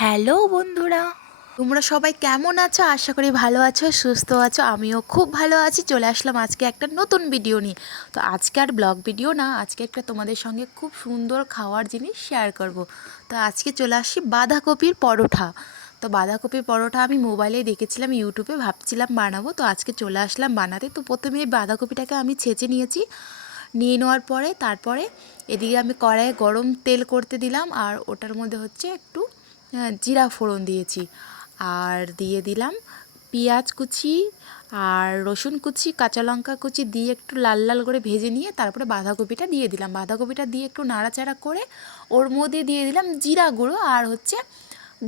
Hello বন্ধুরা, তোমরা সবাই কেমন আছো? আশা করি ভালো আছো, সুস্থ আছো। আমিও খুব ভালো আছি। চলে আসলাম আজকে একটা নতুন ভিডিও নিয়ে। তো আজকে আর ব্লগ ভিডিও না, আজকে একটা তোমাদের সঙ্গে খুব সুন্দর খাওয়ার জিনিস শেয়ার করব। তো আজকে চলে আসি বাঁধাকপির পরোটা। তো বাঁধাকপির পরোটা আমি মোবাইলে দেখেছিলাম, ইউটিউবে ভাবছিলাম বানাবো। তো আজকে চলে আসলাম বানাতে। তো প্রথমে এই বাঁধাকপিটাকে আমি ছেঁচে নিয়েছি। নিয়ে নেওয়ার পরে তারপরে এদিকে আমি কড়াইয়ে গরম তেল করতে দিলাম, আর ওটার মধ্যে হচ্ছে একটু জিরা ফোড়ন দিয়েছি, আর দিয়ে দিলাম পেঁয়াজ কুচি আর রসুন কুচি, কাঁচা লঙ্কা কুচি দিয়ে একটু লাল লাল করে ভেজে নিয়ে তারপরে বাঁধাকপিটা দিয়ে দিলাম। বাঁধাকপিটা দিয়ে একটু নাড়াচাড়া করে ওর মধ্যে দিয়ে দিলাম জিরা গুঁড়ো আর হচ্ছে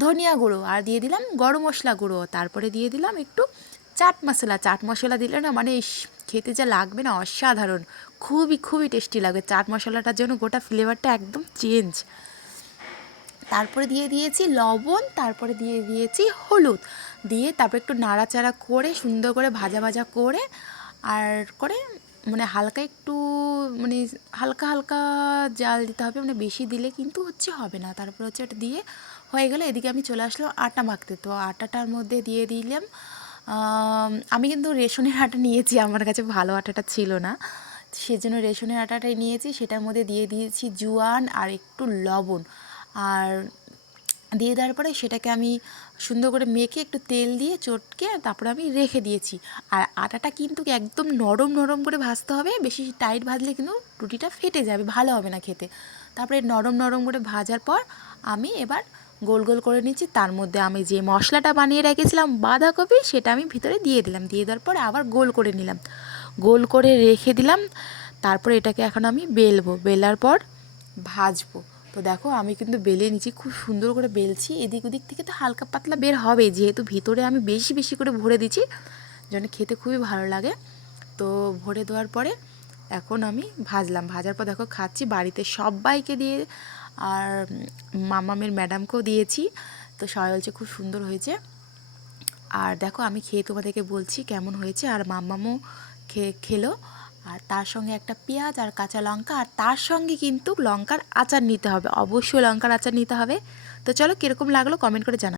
ধনিয়া গুঁড়ো, আর দিয়ে দিলাম গরম মশলা গুঁড়ো, তারপরে দিয়ে দিলাম একটু চাট মশলা। চাট মশলা দিলে না মানে খেতে যা লাগবে না, অসাধারণ, খুবই খুবই টেস্টি লাগবে। চাট মশলাটার জন্য গোটা ফ্লেভারটা একদম চেঞ্জ। তারপরে দিয়ে দিয়েছি লবণ, তারপরে দিয়ে দিয়েছি হলুদ, দিয়ে তারপরে একটু নাড়াচাড়া করে সুন্দর করে ভাজা ভাজা করে আর করে মানে হালকা একটু মানে হালকা হালকা জাল দিতে হবে, মানে বেশি দিলে কিন্তু হচ্ছে হবে না। তারপরে হচ্ছে এটা দিয়ে হয়ে গেলে এদিকে আমি চলে আসলাম আটা মাখতে। তো আটাটার মধ্যে দিয়ে দিলাম আমি কিন্তু রেশনের আটা নিয়েছি, আমার কাছে ভালো আটাটা ছিল না, সেজন্য রেশনের আটাটাই নিয়েছি। সেটার মধ্যে দিয়ে দিয়েছি জোয়ান আর একটু লবণ, আর দিয়ে দেওয়ার পরে সেটাকে আমি সুন্দর করে মেখে একটু তেল দিয়ে চটকে তারপরে আমি রেখে দিয়েছি। আর আটাটা কিন্তু একদম নরম নরম করে ভাজতে হবে, বেশি টাইট ভাজলে কিন্তু রুটিটা ফেটে যাবে, ভালো হবে না খেতে। তারপরে নরম নরম করে ভাজার পর আমি এবার গোল গোল করে নিচ্ছি। তার মধ্যে আমি যে মশলাটা বানিয়ে রেখেছিলাম বাঁধাকপি, সেটা আমি ভিতরে দিয়ে দিলাম। দিয়ে দেওয়ার পর আবার গোল করে নিলাম, গোল করে রেখে দিলাম। তারপরে এটাকে এখন আমি বেলবো, বেলার পর ভাজবো। তো দেখো আমি কিন্তু বেলে নিচ্ছি, খুব সুন্দর করে বেলছি। এদিক ওদিক থেকে তো হালকা পাতলা বের হবে, যেহেতু ভিতরে আমি বেশি বেশি করে ভরে দিচ্ছি, যেন খেতে খুবই ভালো লাগে। তো ভরে দেওয়ার পরে এখন আমি ভাজলাম, ভাজার পর দেখো খাচ্ছি বাড়িতে সবাইকে দিয়ে, আর মামামের ম্যাডামকেও দিয়েছি। তো সবাই বলছে খুব সুন্দর হয়েছে। আর দেখো আমি খেয়ে তোমাদেরকে বলছি কেমন হয়েছে। আর মাম্মামও খেলো। আর তার সঙ্গে একটা পেঁয়াজ আর কাঁচা লঙ্কা, আর তার সঙ্গে কিন্তু লঙ্কার আচার নিতে হবে, অবশ্যই লঙ্কার আচার নিতে হবে। তো চলো কীরকম লাগলো কমেন্ট করে জানাও।